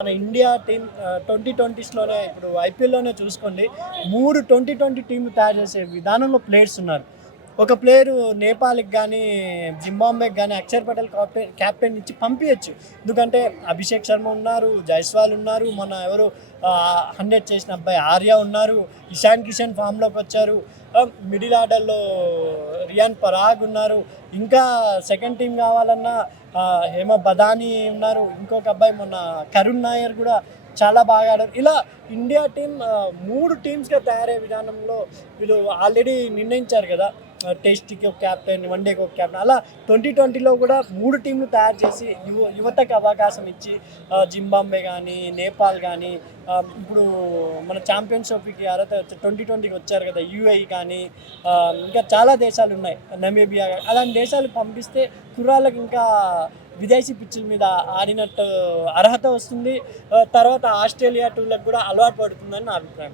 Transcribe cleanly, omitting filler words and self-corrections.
మన India team 2020స్‌లోనే ఇప్పుడు ఐపీఎల్‌లోనే చూసుకోండి. 3 2020 టీమ్‌లు తయారు చేసే విధానంలో ప్లేయర్స్ ఉన్నారు. ఒక ప్లేయరు నేపాల్‌కి గానీ, జింబాబ్వేకి గానీ అక్షర్ పటేల్ కెప్టెన్ ఇచ్చి పంపియచ్చు. ఎందుకంటే అభిషేక్ శర్మ ఉన్నారు, జైస్వాల్ ఉన్నారు, మొన్న ఎవరు 100 చేసిన అబ్బాయి ఆర్య ఉన్నారు, ఇషాన్ కిషన్ ఫామ్‌లోకొచ్చారు. మిడిల్ ఆర్డర్‌లో రియాన్ పరాగ్ ఉన్నారు. ఇంకా సెకండ్ టీమ్ కావాలన్నా హేమ బదాని ఉన్నారు. ఇంకొక అబ్బాయి మొన్న కరుణ్ నాయర్ కూడా చాలా బాగా ఆడారు. ఇలా ఇండియా టీమ్ 3 టీమ్స్‌గా తయారయ్యే విధానంలో వీళ్ళు ఆల్రెడీ నిర్ణయించారు కదా! టెస్ట్‌కి ఒక కెప్టెన్, వన్‌డేకి ఒక కెప్టెన్ అలా 2020లో కూడా 3 టీమ్‌లు తయారు చేసి యువతకు అవకాశం ఇచ్చి జింబాబ్వే కానీ, నేపాల్ కానీ, ఇప్పుడు మన ఛాంపియన్స్ ట్రోఫీకి అర్హత 2020కి వచ్చారు కదా! యూఏఈ కానీ, ఇంకా చాలా దేశాలు ఉన్నాయి. నమీబియా అలాంటి దేశాలకు పంపిస్తే కుర్రాళ్ళకి ఇంకా విదేశీ పిచ్చుల మీద ఆడినట్టు అర్హత వస్తుంది. తర్వాత ఆస్ట్రేలియా టూర్‌లకు కూడా అలవాటు పడుతుందని నా అభిప్రాయం.